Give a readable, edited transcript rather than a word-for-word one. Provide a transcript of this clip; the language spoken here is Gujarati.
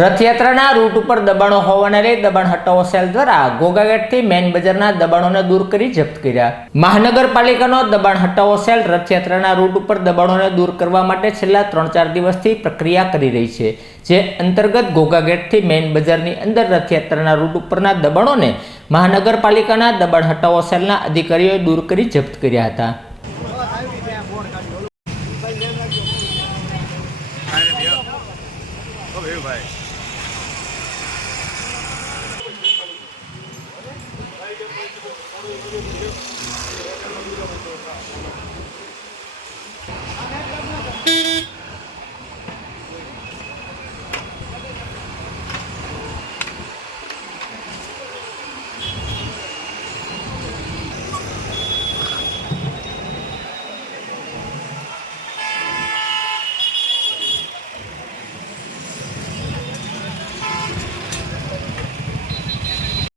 રથયાત્રાના રૂટ ઉપર દબાણો હોવાને લઈ દબાણ હટાવો સેલ દ્વારા ઘોઘાઘાટથી મેઇન બજારના દબાણોને દૂર કરી જપ્ત કર્યા. મહાનગરપાલિકાનો દબાણ હટાવો સેલ રથયાત્રાના રૂટ ઉપર દબાણોને દૂર કરવા માટે છેલ્લા 3-4 દિવસથી પ્રક્રિયા કરી રહી છે. જે અંતર્ગત ઘોઘાઘાટથી મેઇન બજારની અંદર રથયાત્રાના રૂટ ઉપરના દબાણોને મહાનગરપાલિકાના દબાણ હટાવો સેલના અધિકારીઓએ દૂર કરી જપ્ત કર્યા હતા.